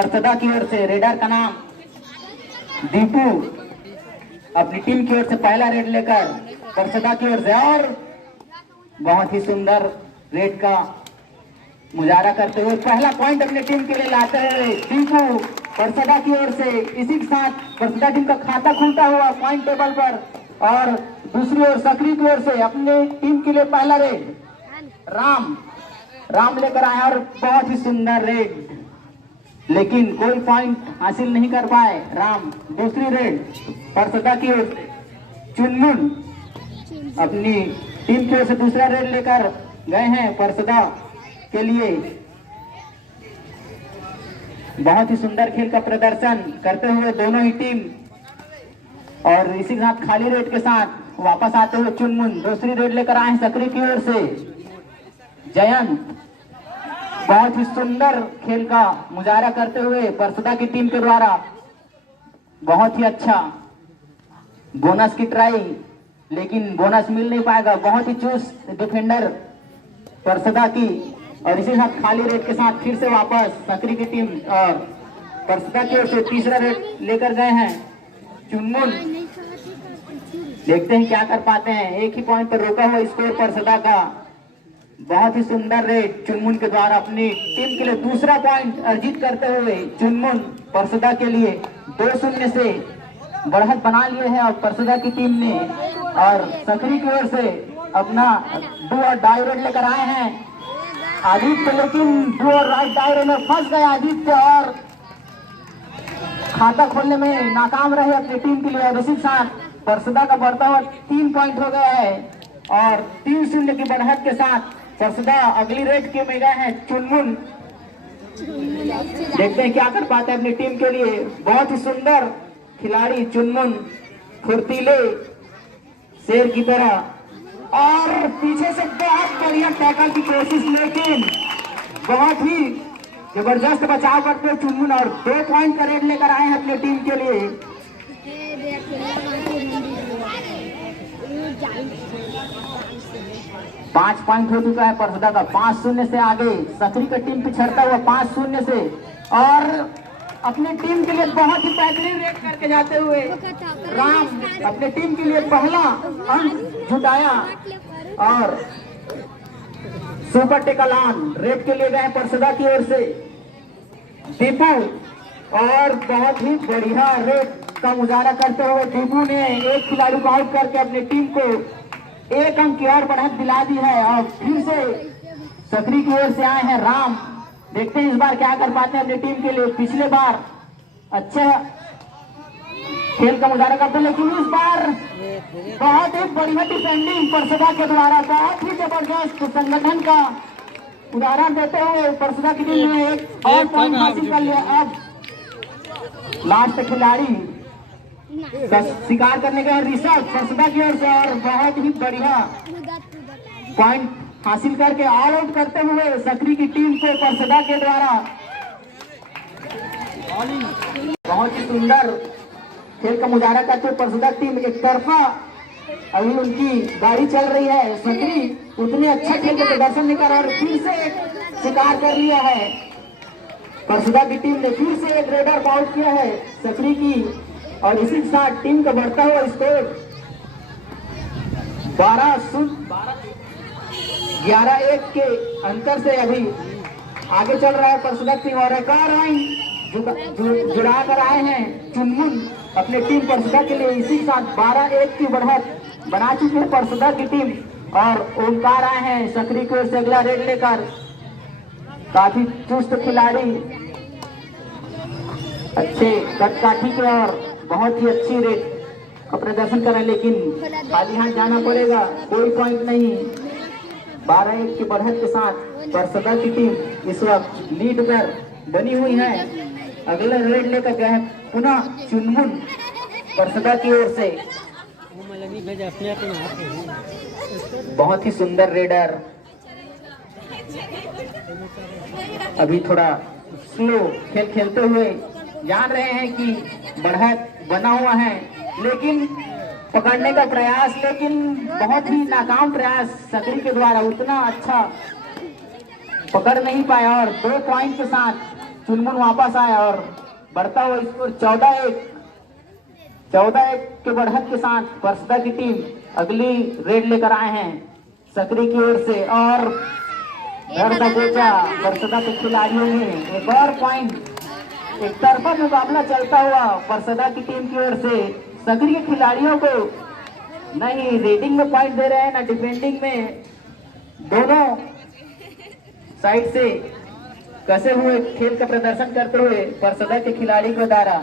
परसदा की ओर से रेडर का नाम दीपू अपनी टीम की ओर से पहला रेड लेकर परसदा की ओर से और बहुत ही सुंदर रेड का मुजाहरा करते हुए पहला पॉइंट अपनी टीम के लिए लाते हुए दीपू परसदा की ओर से। इसी के साथ परसदा टीम का खाता खुलता हुआ पॉइंट टेबल पर। और दूसरी ओर सकरी की ओर से अपने टीम के लिए पहला रेड राम लेकर आए और बहुत ही सुंदर रेड, लेकिन कोई पॉइंट हासिल नहीं कर पाए राम। दूसरी रेड परसदा की ओर से चुनमुन अपनी टीम की ओर से दूसरा रेड लेकर गए हैं परसदा के लिए। बहुत ही सुंदर खेल का प्रदर्शन करते हुए दोनों ही टीम। और इसी के साथ खाली रेड के साथ वापस आते हुए चुनमुन दूसरी रेड लेकर आए हैं सकरी की ओर से जयंत। बहुत ही सुंदर खेल का मुजाहरा करते हुए परसदा की टीम के द्वारा बहुत ही अच्छा बोनस की ट्राई, लेकिन बोनस मिल नहीं पाएगा। बहुत ही चुस्त डिफेंडर परसदा की। और इसी साथ खाली रेड के साथ फिर से वापस सकरी की टीम और परसदा की ओर से तीसरा रेड लेकर गए हैं चुनमुन। देखते हैं क्या कर पाते हैं। एक ही पॉइंट पर रोका हुआ स्कोर परसदा का। बहुत ही सुंदर रेड चुनमुन के द्वारा अपनी टीम के लिए दूसरा पॉइंट अर्जित करते हुए चुनमुन परसदा के लिए 2-0 से बढ़त बना लिए हैं और परसदा की टीम ने। और सकरी की ओर से अपना डू और डाई रेड लेकर आए हैं आदित्य, लेकिन डू और डाई में फंस गए आदित्य और खाता खोलने में नाकाम रहे अपनी टीम के लिए। और इसी के साथ परसदा का बढ़ता हुआ 3 पॉइंट हो गया है और 3-0 की बढ़त के साथ परसदा अगली रेड के में गए हैं चुनमुन। देखते हैं क्या कर पाते हैं अपनी टीम के लिए। बहुत ही सुंदर खिलाड़ी चुनमुन, फुर्तीले शेर की तरह। और पीछे से बहुत बढ़िया टैकल की कोशिश, लेकिन बहुत ही जबरदस्त बचाव करते हुए चुनमुन और 2 पॉइंट का रेड लेकर आए हैं अपनी टीम के लिए। 5 पॉइंट हो चुका है परसदा का। 5-0 से आगे सकरी का टीम पिछड़ता हुआ 5-0 से। और अपनी टीम के लिए बहुत ही बेहतरीन रेड करके जाते हुए राम अपने टीम के लिए पहला अंक जुटाया और सुपर टेकलान रेड के लिए गए परसदा की ओर से दीपू। और बहुत ही बढ़िया रेड का मुजाहरा करते हुए दीपू ने एक खिलाड़ी को आउट करके अपनी टीम को 1 अंक की और बढ़त दिला दी है। और फिर से सकरी की ओर से आए हैं राम। देखते हैं इस बार क्या कर पाते हैं अपनी टीम के लिए। पिछले बार अच्छा खेल का मुजाहरा करते हैं, लेकिन इस बार बहुत ही बढ़िया डिफेंडिंग परसदा के द्वारा बहुत ही जबरदस्त संगठन का उदाहरण देते हुए परसदा की टीम ने एक और पॉइंट हासिल कर लिया। अब लास्ट खिलाड़ी शिकार करने का ऋषभ परसदा की ओर से और बहुत ही बढ़िया पॉइंट हासिल करके ऑल आउट करते हुए सकरी की टीम को परसदा के द्वारा। बहुत ही सुंदर खेल का मुजाहरा करते हुए परसदा टीम एक तरफा अभी उनकी गाड़ी चल रही है। सकरी उतने अच्छा खेल का प्रदर्शन नहीं कर रहा और फिर से शिकार कर लिया है। परसदा की टीम ने फिर से एक रेडर आउट किया है सकरी की। और इसी के साथ टीम का बढ़ता हुआ स्कोर 11-1 के अंतर से अभी आगे चल रहा है परसदा टीम। और एक और जुड़ा कर आए हैं चुनमुन अपने टीम परसदा के लिए। इसी के साथ 12-1 की बढ़त बना चुकी है परसदा की टीम। और ओमकार आए हैं सकरी की ओर से अगला रेड लेकर। काफी चुस्त खिलाड़ी, अच्छे कटकाठी के और बहुत ही अच्छी रेड का प्रदर्शन कर रहे हैं, लेकिन खाली हाथ जाना पड़ेगा, कोई पॉइंट नहीं। 12-1 की बढ़त के साथ परसदा की टीम इस वक्त लीड पर बनी हुई है। अगला रेड लेकर गए हैं पुनः चुनमुन परसदा की ओर से। बहुत ही सुंदर रेडर, अभी थोड़ा स्लो खेल खेलते हुए जान रहे हैं कि बढ़त बना हुआ है, लेकिन पकड़ने का प्रयास, लेकिन बहुत ही नाकाम प्रयास सकरी के द्वारा। उतना अच्छा पकड़ नहीं पाया और 2 पॉइंट के साथ चुनमुन वापस आए और बढ़ता हुआ स्कोर 14-1 के बढ़त के साथ परसदा की टीम अगली रेड लेकर आए हैं सकरी की ओर से। और परसदा के खिलाड़ियों में एक और पॉइंट, एक तरफा मुकाबला चलता हुआ परसदा की टीम की ओर से। सकरी के खिलाड़ियों को नहीं रेडिंग में पॉइंट दे रहे हैं ना डिफेंडिंग में, दोनों साइड से कसे हुए खेल का प्रदर्शन करते हुए परसदा के खिलाड़ी को द्वारा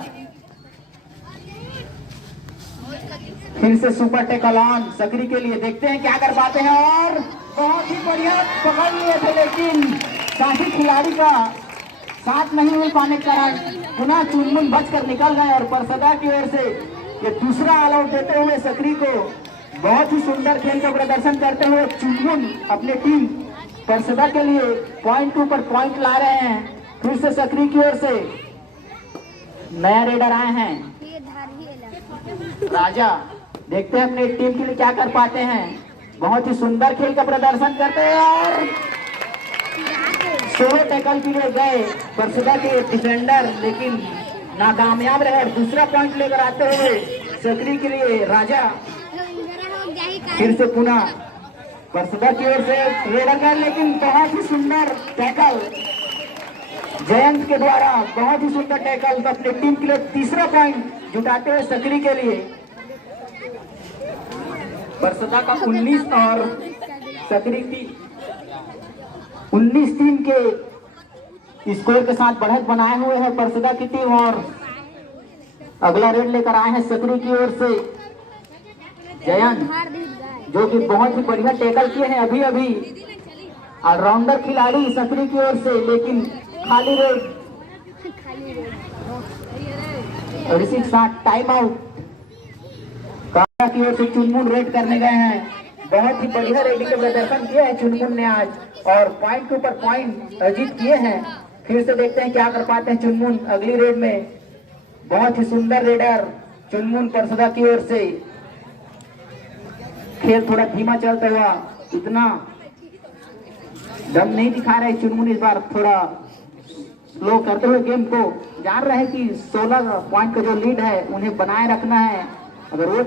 फिर से सुपर टैकल ऑन सकरी के लिए। देखते हैं क्या कर पाते हैं और बहुत ही बढ़िया पकड़ लिए थे, लेकिन साथी खिलाड़ी का साथ नहीं मिल पाने के कारण पुनः चुनमुन बचकर निकल गए और परसदा की ओर से ये दूसरा ऑल आउट देते हुए सकरी को बहुत ही सुंदर खेल का प्रदर्शन करते हुए चुनमुन अपनी टीम परसदा के लिए पॉइंट के ऊपर पॉइंट ला रहे हैं। फिर से सकरी की ओर से नया रेडर आए हैं राजा। देखते हैं अपनी टीम के लिए क्या कर पाते हैं। बहुत ही सुंदर खेल का प्रदर्शन करते हैं और सोलो टैकल के लिए गए परसदा के डिफेंडर, लेकिन नाकामयाब रहे और दूसरा पॉइंट लेकर आते हुए सकरी के लिए राजा। फिर से पुनः परसदा की ओर से रेडर का, लेकिन बहुत ही सुंदर टैकल जयंत के द्वारा, बहुत ही सुंदर टैकल अपनी टीम के लिए तीसरा पॉइंट जुटाते हुए सकरी के लिए। परसदा का 19 और सकरी की 19-3 के स्कोर के साथ बढ़त बनाए हुए है परसदा की टीम। और अगला रेड लेकर आए हैं सकरी की ओर से जयंत, जो कि बहुत ही बढ़िया टैकल किए हैं अभी अभी ऑलराउंडर खिलाड़ी सकरी की ओर से, लेकिन खाली रेड और इसी के साथ टाइम आउट की ओर से चुनमुन रेड करने गए हैं। बहुत ही बढ़िया रेडिंग का प्रदर्शन किया है चुनमुन ने आज और पॉइंट के ऊपर पॉइंट अर्जित किए हैं। फिर से देखते हैं क्या कर पाते हैं चुनमुन अगली रेड में। बहुत ही सुंदर रेडर चुनमुन परसदा की ओर से। खेल थोड़ा धीमा चलता हुआ, इतना दम नहीं दिखा रहे चुनमुन इस बार, थोड़ा स्लो करते हुए गेम को। जान रहे हैं कि 16 पॉइंट का जो लीड है उन्हें बनाए रखना है। अगर वो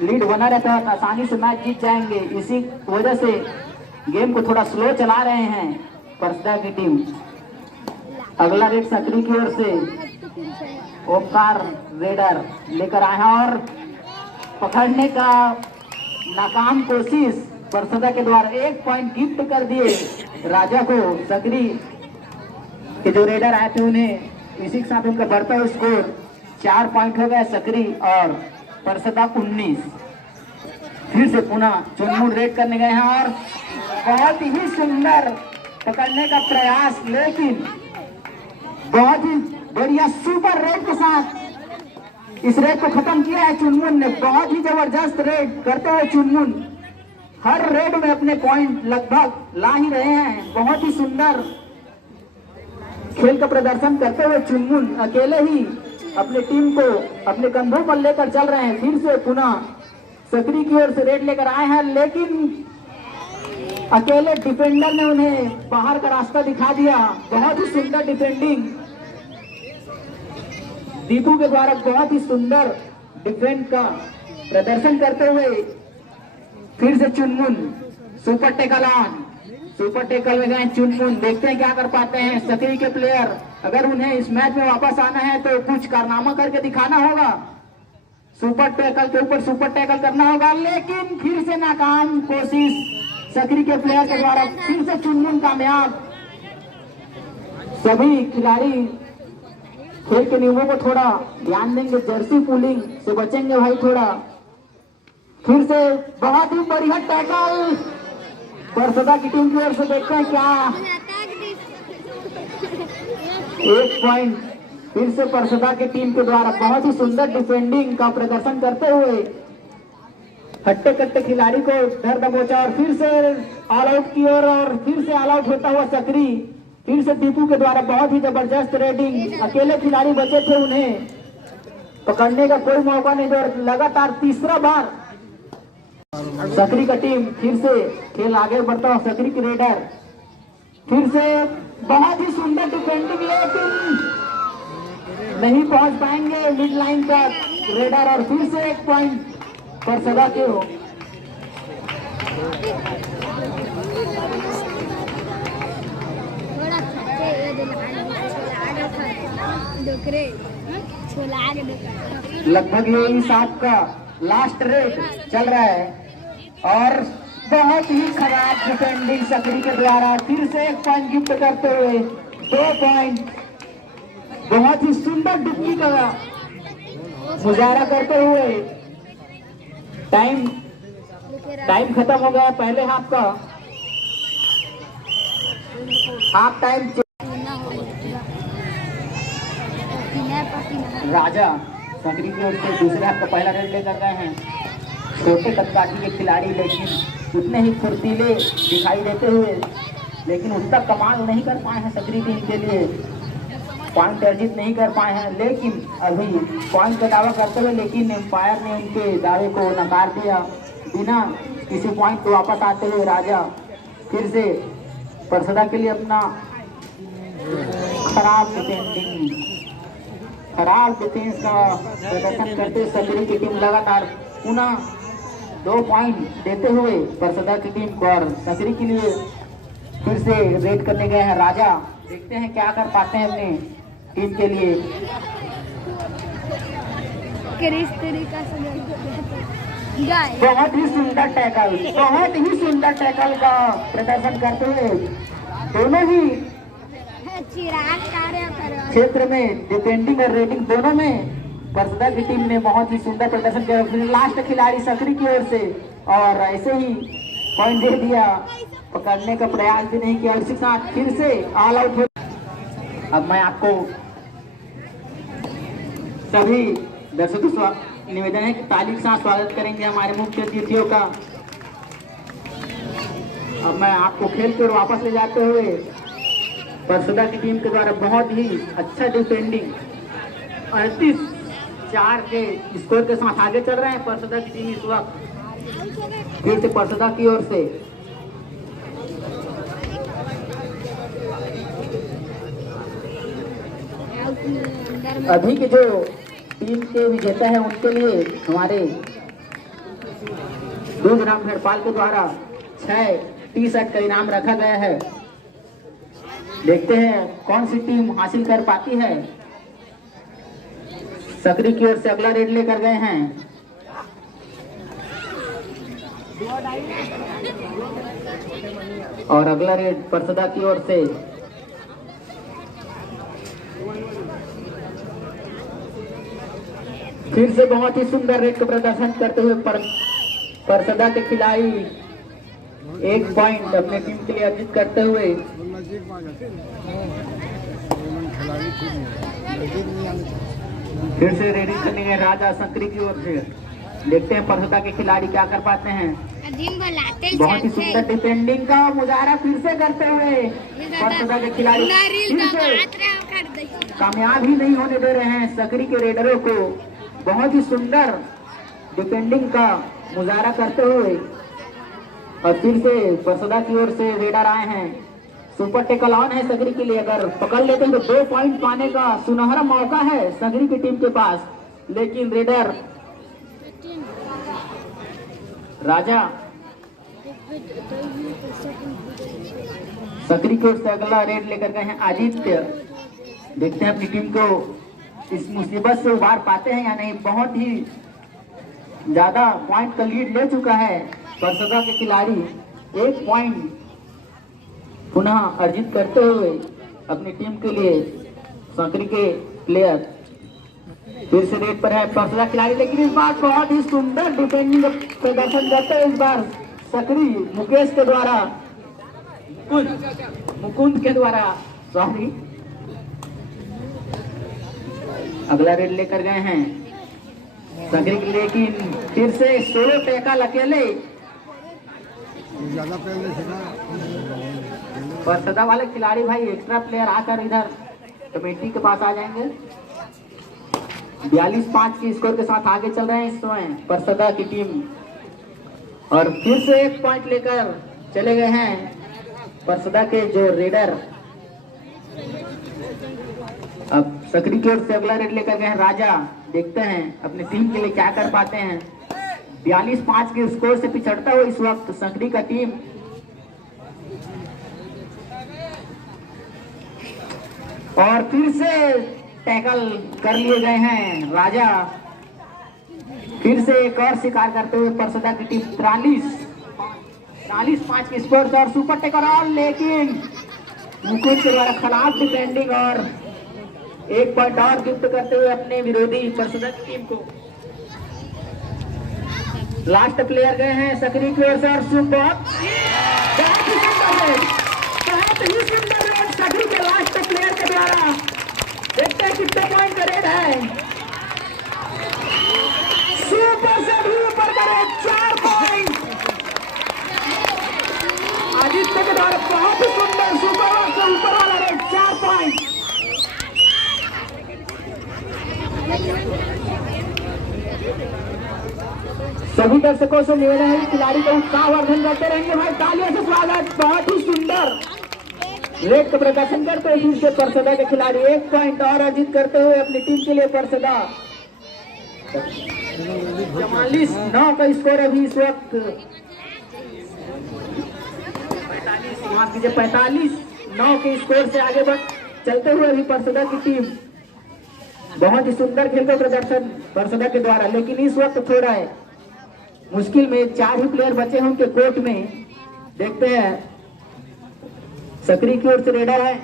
लीड बना रहता है तो आसानी से मैच जीत जाएंगे। इसी वजह से गेम को थोड़ा स्लो चला रहे हैं परसदा की टीम। अगला रेड सकरी की ओर से ओमकार रेडर लेकर आए हैं और पकड़ने का नाकाम कोशिश परसदा के द्वारा। 1 पॉइंट गिफ्ट कर दिए राजा को सकरी के जो रेडर आए थे उन्हें। इसी के साथ उनका बढ़ता हुआ स्कोर 4 पॉइंट हो गया सकरी और परसदा 19। फिर से पुनः चुनमुन रेड करने गए हैं और बहुत ही सुंदर पकड़ने का प्रयास, लेकिन बहुत ही बढ़िया सुपर रेड के साथ इस रेड को खत्म किया है चुनमुन ने। बहुत ही जबरदस्त रेड करते हुए चुनमुन हर रेड में अपने पॉइंट लगभग ला ही रहे हैं। बहुत ही सुंदर खेल का प्रदर्शन करते हुए चुनमुन अकेले ही अपनी टीम को अपने कंधों पर लेकर चल रहे हैं। फिर से पुनः सकरी की ओर से रेड लेकर आए हैं, लेकिन अकेले डिफेंडर ने उन्हें बाहर का रास्ता दिखा दिया। बहुत ही सुंदर डिफेंडिंग दीपू के द्वारा, बहुत ही सुंदर डिफेंस का प्रदर्शन करते हुए फिर से चुनमुन super tackle on. Super tackle में गए चुनमुन। देखते हैं क्या कर पाते हैं सकरी के प्लेयर। अगर उन्हें इस मैच में वापस आना है तो कुछ कारनामा करके दिखाना होगा। सुपर टैकल के ऊपर सुपर टैकल करना होगा, लेकिन फिर से नाकाम कोशिश सकरी के प्लेयर के द्वारा। फिर से चुनमुन कामयाब। सभी खिलाड़ी खेल के नियमों को थोड़ा ध्यान देंगे, जर्सी पुलिंग से बचेंगे भाई थोड़ा। फिर से बहुत ही बढ़िया टैकल परसदा की टीम की ओर से। देखते हैं क्या 1 पॉइंट फिर से परसदा की टीम के द्वारा। बहुत ही सुंदर डिफेंडिंग का प्रदर्शन करते हुए हट्टे कट्टे खिलाड़ी को डर दबोचा और फिर से ऑल आउट की ओर और फिर से ऑल आउट होता हुआ सकरी। फिर से दीपू के द्वारा बहुत ही जबरदस्त रेडिंग। अकेले खिलाड़ी बचे थे, उन्हें पकड़ने का कोई मौका नहीं दिया। लगातार तीसरा बार सकरी का टीम फिर से खेल आगे बढ़ता हुआ सकरी की रेडर फिर से बहुत ही सुंदर डिफेंडिंग, लेकिन नहीं पहुंच पाएंगे मिड लाइन तक रेडर। और फिर से एक पॉइंट पर सदा के हो। लगभग यही सात का लास्ट रेट चल रहा है और बहुत ही खराब डिफेंडिंग सकरी के द्वारा फिर से एक पॉइंट गिफ्ट करते हुए 2 पॉइंट। बहुत ही सुंदर डुबकी का मुजाहरा करते हुए टाइम खत्म हो गया पहले हाफ का। हाफ टाइम राजा सकरी की ओर से दूसरे हाफ का पहला रेड लेकर गए हैं। छोटे कदकाठी के खिलाड़ी लेकिन उतने ही फुर्तीले दिखाई देते हुए, लेकिन उतना कमाल नहीं कर पाए हैं सकरी टीम के लिए, पॉइंट अर्जित नहीं कर पाए हैं। लेकिन अभी पॉइंट का दावा करते हुए लेकिन एम्पायर ने उनके दावे को नकार दिया। बिना किसी पॉइंट को वापस आते हुए राजा फिर से परसदा के लिए अपना खराब डिफेंस का प्रदर्शन करते सकरी की टीम लगातार पुनः 2 पॉइंट देते हुए परसदा की टीम को, और सकरी के लिए फिर से रेड करने गए हैं राजा। देखते हैं क्या कर पाते हैं अपने टीम के लिए। बहुत ही सुंदर टैकल का प्रदर्शन करते हुए दोनों ही क्षेत्र में डिफेंडिंग और रेडिंग दोनों में परसदा की टीम ने बहुत ही सुंदर प्रदर्शन किया। फिर लास्ट खिलाड़ी सकरी की ओर से और ऐसे ही पॉइंट दे दिया, पकड़ने का प्रयास भी नहीं किया। इसी साथ फिर से ऑल आउट हो। अब मैं आपको सभी दर्शकों से निवेदन है कि ताली के साथ स्वागत करेंगे हमारे मुख्य अतिथियों का। अब मैं आपको खेल कर वापस ले जाते हुए परसदा की टीम के द्वारा बहुत ही अच्छा डिफेंडिंग 38-4 के स्कोर के साथ आगे चल रहे हैं परसदा की टीम इस वक्त। फिर से परसदा की ओर से अभी के जो टीम के विजेता है उनके लिए हमारे दूधराम भेड़पाल के द्वारा 6 टी-शर्ट का इनाम रखा गया है। देखते हैं कौन सी टीम हासिल कर पाती है। सकरी की ओर से अगला रेड लेकर गए हैं। और अगला रेड परसदा की ओर से फिर से बहुत ही सुंदर रेड का प्रदर्शन करते हुए परसदा के खिलाड़ी 1 पॉइंट अपने टीम के लिए अर्जित करते हुए फिर से रेडिंग करने गए राजा सकरी की ओर से। देखते हैं परसदा के खिलाड़ी क्या कर पाते हैं। बहुत ही सुंदर डिफेंडिंग का मुजाहरा फिर से करते हुए परसदा के खिलाड़ी फिर से कामयाब ही नहीं होने दे रहे हैं सकरी के रेडरों को। बहुत ही सुंदर डिफेंडिंग का मुजाहरा करते हुए और फिर से परसदा की ओर से रेडर आए हैं। सुपर टेकल ऑन है सकरी के लिए, अगर पकड़ लेते हैं तो 2 पॉइंट पाने का सुनहरा मौका है सकरी की टीम के पास। लेकिन रेडर राजा सकरी की ओर से अगला रेड लेकर गए हैं आदित्य। देखते हैं अपनी टीम को इस मुसीबत से उबार पाते हैं या नहीं। बहुत ही ज्यादा पॉइंट का लीड ले चुका है परसदा के खिलाड़ी। 1 पॉइंट पुनः अर्जित करते हुए अपनी टीम के लिए सकरी के प्लेयर फिर से रेड पर है परसदा खिलाड़ी। लेकिन इस बार बहुत ही सुंदर डिफेंडिंग प्रदर्शन करते हैं इस बार सकरी मुकेश के द्वारा, मुकुंद के द्वारा सॉरी। अगला रेड लेकर गए हैं सकरी, लेकिन फिर से सोलो टैकल अकेले परसदा वाले खिलाड़ी भाई एक्स्ट्रा प्लेयर आकर इधर कमेटी के पास आ जाएंगे। 42-5 के स्कोर के साथ आगे चल रहे हैं इस समय परसदा की टीम। और फिर से 1 पॉइंट लेकर चले गए हैं परसदा के जो रेडर अब सकरी की ओर से अगला रेड लेकर गए हैं राजा। देखते हैं अपनी टीम के लिए क्या कर पाते हैं। 42-5 के स्कोर से पिछड़ता हुआ इस वक्त सकरी का टीम। और फिर से टैकल कर लिए गए हैं राजा। फिर से एक और शिकार करते हुए परसदा की टीम 43-5 के स्कोर से और सुपर टेकर ऑन, लेकिन मुकुंद के द्वारा खराब डिफेंडिंग और एक पॉइंट और गिफ्ट करते हुए अपने विरोधी परसदा की टीम को। लास्ट प्लेयर गए हैं सकरी की ओर से और बहुत ही सुंदर रेड सकरी के लास्ट प्लेयर के द्वारा। देखते हैं कितने पॉइंट का रेड है। सुपर से भी ऊपर का रेड 4 पॉइंट आदित्य के द्वारा। बहुत ही सुंदर सुपर से ऊपर वाला रेड 4 पॉइंट। सभी दर्शकों से निवेदन है खिलाड़ी को उत्साहवर्धन करते रहेंगे भाई। तालियों से स्वागत। बहुत ही सुंदर रेड का प्रदर्शन करते हुए फिर से परसदा के खिलाड़ी 1 पॉइंट और अर्जित करते हुए अपनी टीम के लिए। परसदा 44-9 का स्कोर अभी इस वक्त। 45-9 के स्कोर से आगे बढ़ चलते हुए अभी परसदा की टीम। बहुत ही सुंदर खेल का प्रदर्शन परसदा के द्वारा, लेकिन इस वक्त थोड़ा है मुश्किल में। 4 ही प्लेयर बचे हैं उनके कोर्ट में। देखते हैं सकरी की ओर से रेडर है।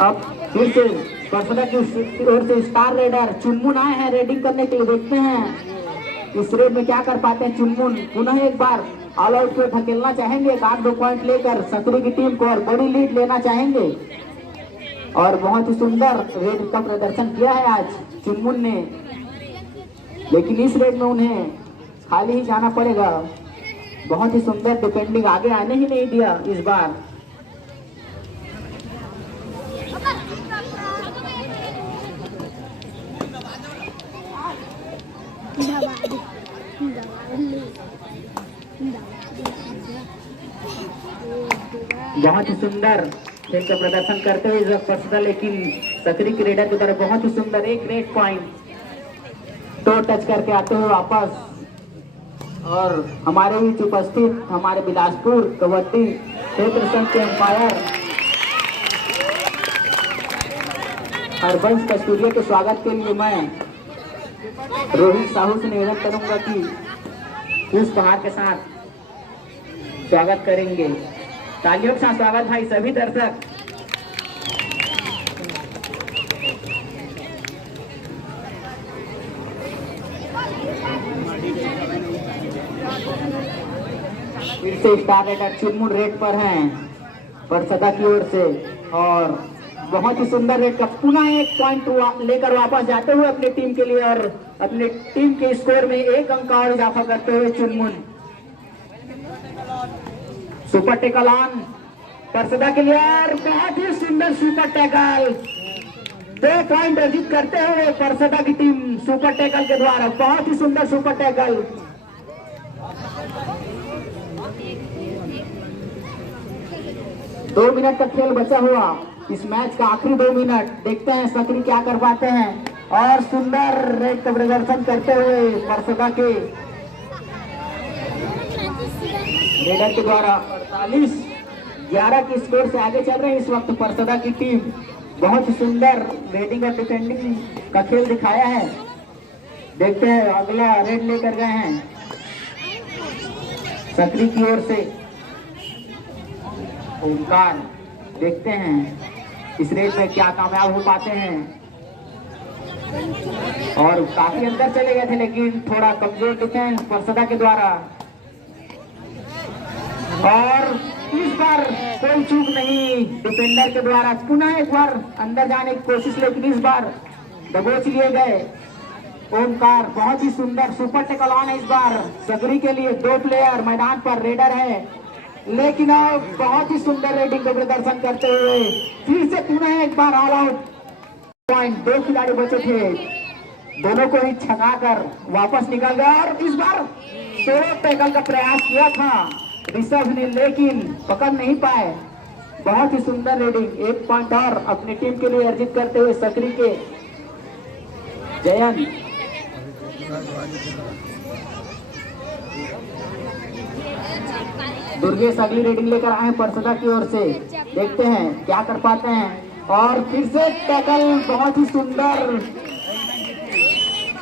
अब फिर से परसदा की ओर से स्टार रेडर चुनमुन आए हैं रेडिंग करने के लिए। देखते हैं इस रेड में क्या कर पाते हैं चुनमुन। पुनः एक बार ऑल आउट पे धकेलना चाहेंगे, 1-2 पॉइंट लेकर सकरी की टीम को और बड़ी लीड लेना चाहेंगे। और बहुत ही सुंदर रेड का प्रदर्शन किया है आज चुनमुन ने, लेकिन इस रेड में उन्हें खाली ही जाना पड़ेगा। बहुत ही सुंदर डिफेंडिंग, आगे आने ही नहीं दिया इस बार। बहुत ही सुंदर खेल का प्रदर्शन करते हुए इस वक्त परसदा, लेकिन सकरी के रेडर की तरफ बहुत ही सुंदर एक रेड पॉइंट तो टच करके आते हुए वापस। और हमारे बीच उपस्थित हमारे बिलासपुर कबड्डी क्षेत्र संघ के एम्पायर हरबंश कस्तूरिया के स्वागत के लिए मैं रोहित साहू से निवेदन करूंगा कि पुष्पहार के साथ स्वागत करेंगे। तालियों के साथ स्वागत भाई सभी दर्शक। फिर से स्टार रेडर चुनमुन रेड पर हैं परसदा की ओर से। और बहुत ही सुंदर रेड का पुनः 1 पॉइंट लेकर वापस जाते हुए अपनी टीम के लिए और अपनी टीम के स्कोर में 1 अंक और इजाफा करते हुए चुनमुन। सुपर टैकल ऑन परसदा के लिए और बहुत ही सुंदर सुपर टैकल। 2 पॉइंट अर्जित करते हुए परसदा की टीम सुपर टैकल के द्वारा। बहुत ही सुंदर सुपर टैकल। दो मिनट का खेल बचा हुआ इस मैच का, आखिरी 2 मिनट। देखते हैं सकरी क्या कर पाते हैं। और सुंदर रेड का प्रदर्शन करते हुए परसदा के रेडर के द्वारा 48-11 के स्कोर से आगे चल रहे हैं इस वक्त परसदा की टीम। बहुत ही सुंदर रेडिंग और डिफेंडिंग का खेल दिखाया है। देखते हैं अगला रेड लेकर गए हैं सकरी की ओर से ओमकार। देखते हैं इस रेड में क्या कामयाब हो पाते हैं। और काफी अंदर चले गए थे, लेकिन थोड़ा कमजोर डिफेंस परसदा के द्वारा। और इस बार कोई चूक नहीं डिफेंडर के द्वारा। पुनः एक बार अंदर जाने की कोशिश, लेकिन इस बार दबोच लिए गए ओमकार। बहुत ही सुंदर सुपर टैकल ऑन है इस बार सकरी के लिए। 2 प्लेयर मैदान पर, रेडर है, लेकिन अब बहुत ही सुंदर रेडिंग का प्रदर्शन करते हुए फिर से पुनः एक बार ऑल आउट पॉइंट। 2 खिलाड़ी बचे थे, दोनों को ही छका कर वापस निकल गया। और इस बार सोलो टैकल का प्रयास किया था ऋषभ ने, लेकिन पकड़ नहीं पाए। बहुत ही सुंदर रेडिंग, 1 पॉइंट और अपनी टीम के लिए अर्जित करते हुए सकरी के जयंत। दुर्गेश अगली रेडिंग लेकर आए परसदा की ओर से, देखते हैं क्या कर पाते हैं। और फिर से टैकल बहुत ही सुंदर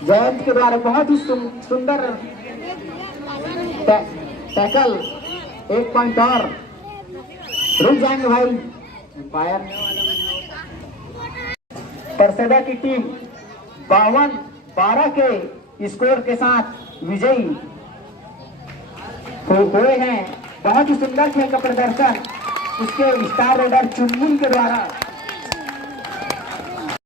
जयंत के द्वारा, बहुत ही सुंदर टैकल, 1 पॉइंट और। रुक जाएंगे भाई एम्पायर। परसदा की टीम 52-12 के स्कोर के साथ विजयी हुए हैं। बहुत ही सुंदर खेल का प्रदर्शन उसके स्टार रेडर चुनमुन के द्वारा